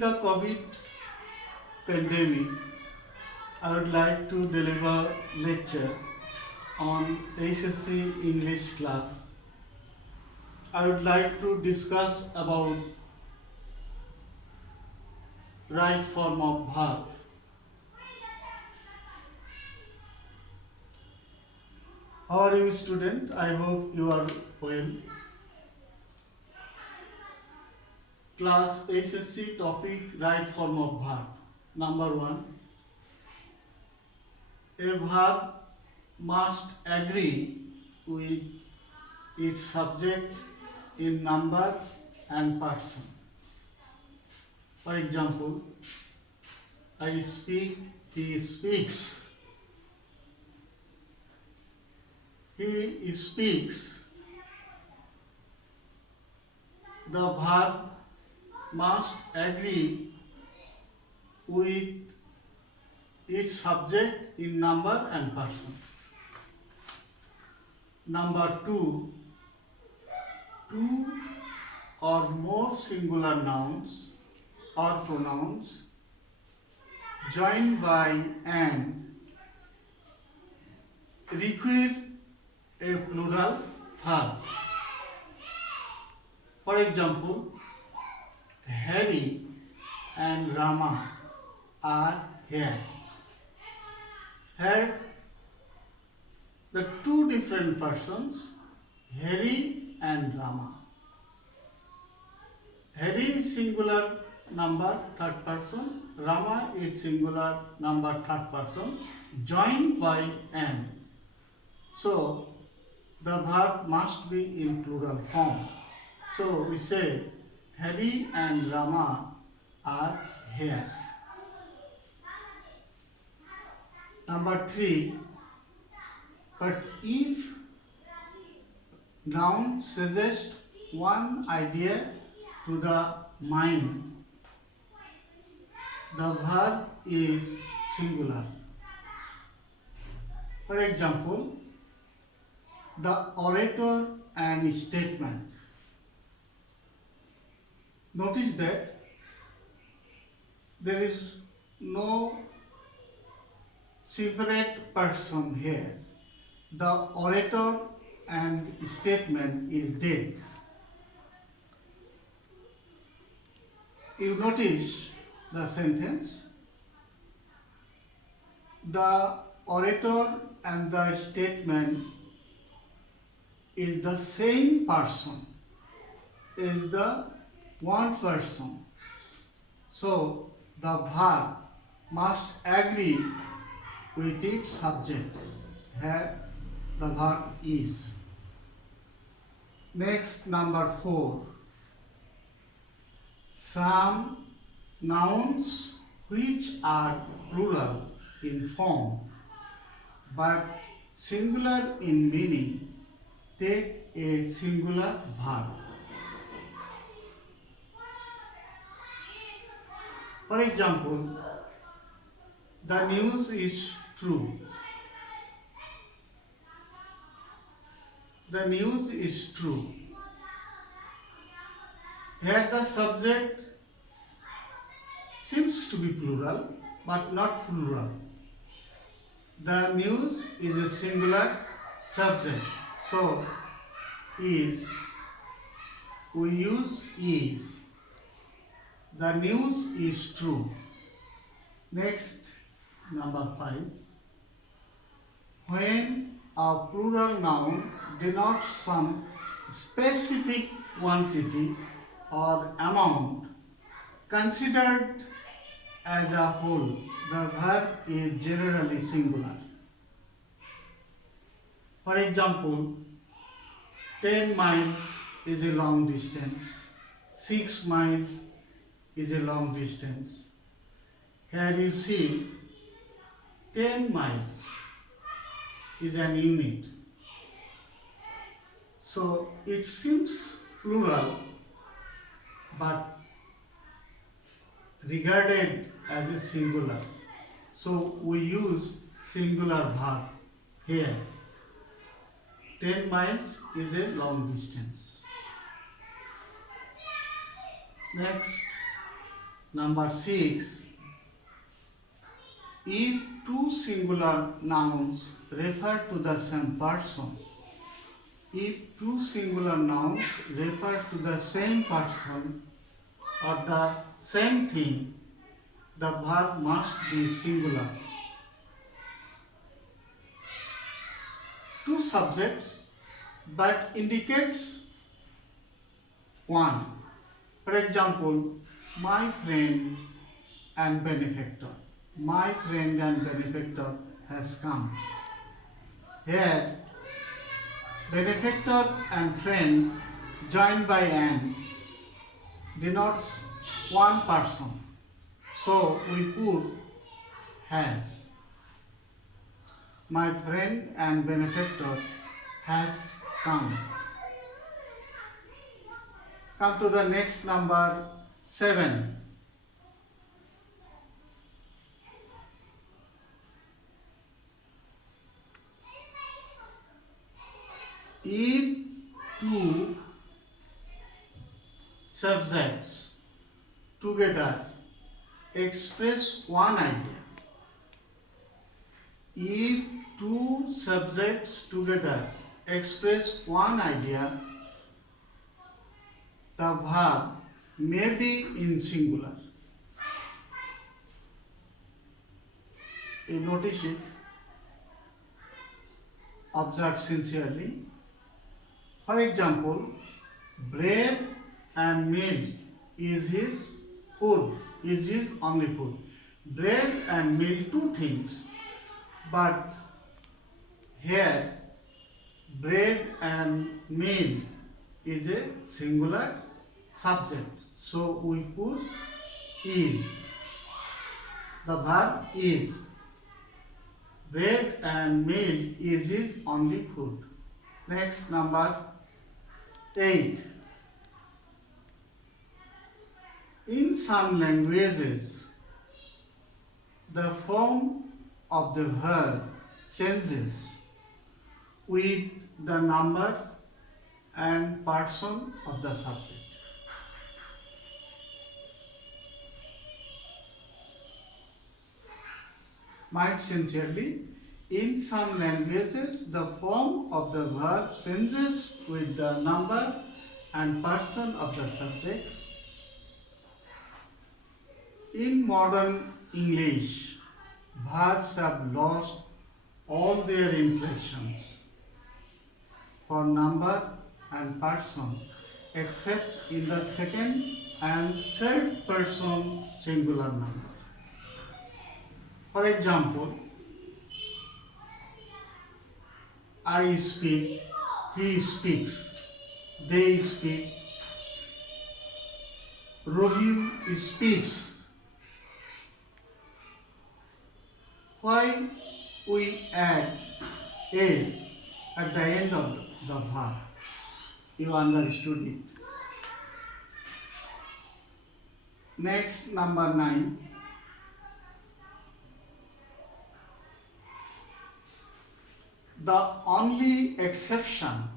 the COVID pandemic, I would like to deliver lecture on HSC English class. I would like to discuss about right form of verb. How are you, student? I hope you are well. Class HSC topic right form of verb. Number 1. A verb must agree with its subject in number and person. For example, I speak, he speaks. He speaks. The verb must agree with its subject in number and person. Number 2, two or more singular nouns or pronouns joined by and require a plural verb. For example, Harry and Rama are here. Here, the two different persons, Harry and Rama. Harry is singular number, third person. Rama is singular number, third person, joined by and. So, the verb must be in plural form. So, we say, Harry and Rama are here. Number 3, but if noun suggests one idea to the mind, the verb is singular. For example, the orator and statement. Notice that there is no separate person here. The orator and statement is dead. You notice the sentence. The orator and the statement is the same person, is the one person. So the verb must agree with its subject. Here the verb is. Next, number 4. Some nouns which are plural in form but singular in meaning take a singular verb. For example, the news is true. The news is true. Here the subject seems to be plural but not plural. The news is a singular subject. So, is, we use is. The news is true. Next, number 5. When a plural noun denotes some specific quantity or amount considered as a whole, the verb is generally singular. For example, 10 miles is a long distance. 6 miles is a long distance. Here you see 10 miles is an unit. So it seems plural but regarded as a singular. So we use singular verb here. 10 miles is a long distance. Next, Number 6. If two singular nouns refer to the same person, if two singular nouns refer to the same person or the same thing, the verb must be singular. Two subjects but indicates one. For example, my friend and benefactor. My friend and benefactor has come. Here, benefactor and friend joined by an denotes one person. So we put has. My friend and benefactor has come. Come to the next number 7. If two subjects together express one idea, if two subjects together express one idea, the verb may be in singular. You notice it. Observe sincerely. For example, bread and milk is his food, is his only food. Bread and milk, two things. But here, bread and milk is a singular subject. So we put is. The verb is. Bread and milk is his only food. Next, number 8. In some languages, the form of the verb changes with the number and person of the subject. Mind sincerely. In some languages, the form of the verb changes with the number and person of the subject. In modern English, verbs have lost all their inflections for number and person except in the second and third person singular number. For example, I speak, he speaks, they speak, Rohim speaks. Why we add is at the end of the verb? You understood it. Next, number 9. The only exception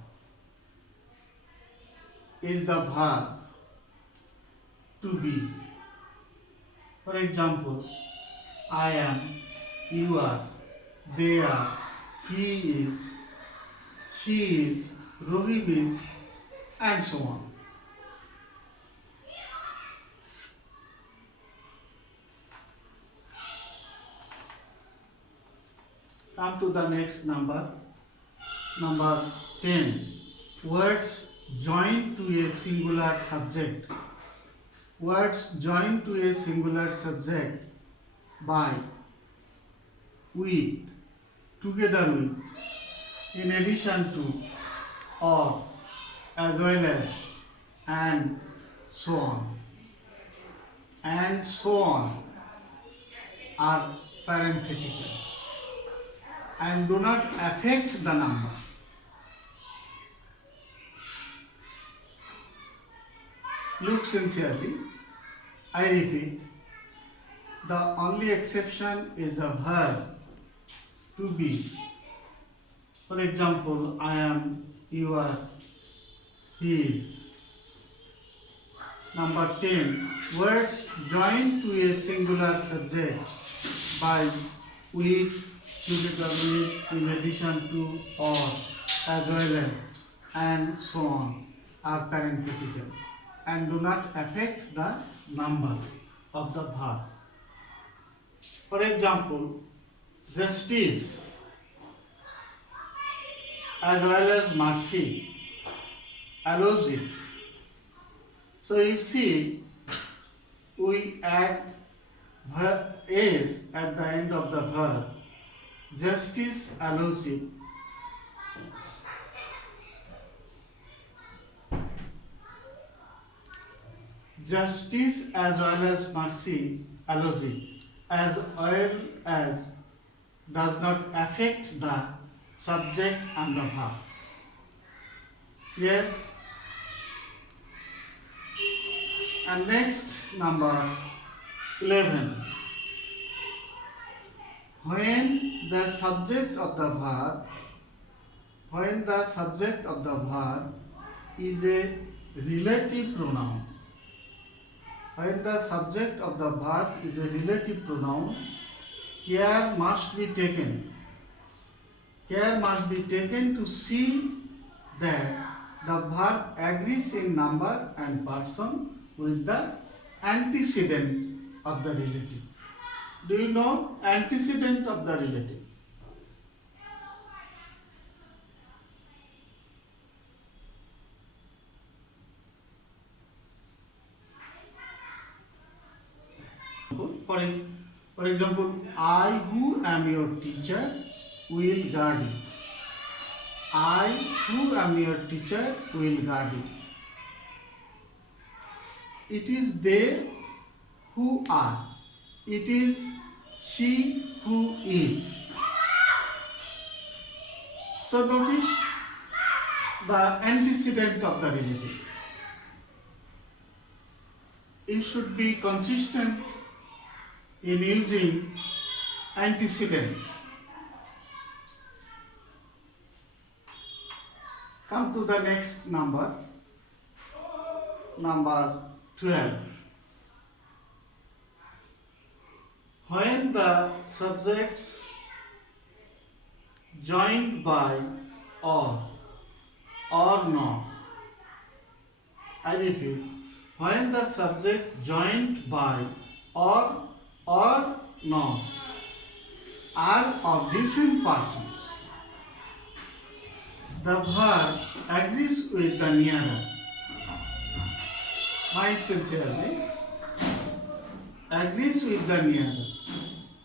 is the verb to be. For example, I am, you are, they are, he is, she is, Rohim is, and so on. Come to the next number, number 10. Words joined to a singular subject. Words joined to a singular subject by, with, together with, in addition to, or, as well as, and so on. And so on are parenthetical and do not affect the number. Look sincerely. I repeat, the only exception is the verb to be. For example, I am, you are, he is. Number 10. Words joined to a singular subject by with, together with, in addition to, or, as well as, and so on are parenthetical and do not affect the number of the verb. For example, justice as well as mercy allows it. So you see, we add is at the end of the verb. Justice allows it. Justice as well as mercy allows it, as well as does not affect the subject and the verb. Clear? And next, number 11. When the subject of the verb is a relative pronoun. When the subject of the verb is a relative pronoun, care must be taken. Care must be taken to see that the verb agrees in number and person with the antecedent of the relative. Do you know antecedent of the relative? For example, I who am your teacher will guard you. I who am your teacher will guard you. It is they who are. It is she who is. So notice the antecedent of the relative. You should be consistent in using antecedent. Come to the next number, number 12. When the subjects joined by or not. I repeat, when the subject joined by or not are of different persons, the verb agrees with the nearer. Mind sincerely. Agrees with the nearer.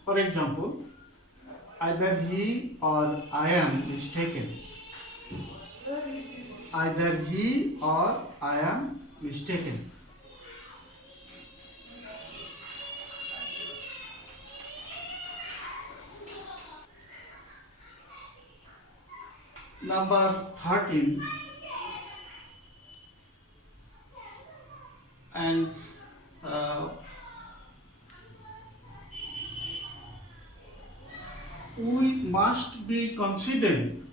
For example, either he or I am is taken. Either he or I am mistaken. Number 13, and we must be consistent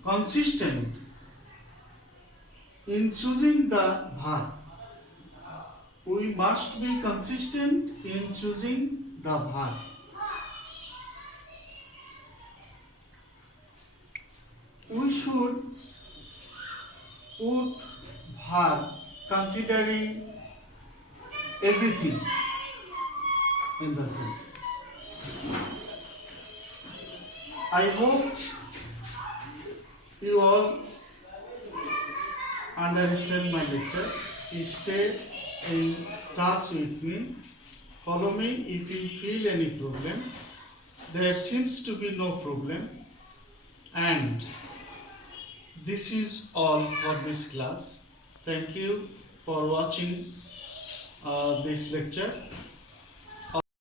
in choosing the verb. We must be consistent in choosing the verb. We should put verb considering everything in the sentence. I hope you all understand my lecture. You stay in touch with me. Follow me if you feel any problem. There seems to be no problem. And this is all for this class. Thank you for watching this lecture.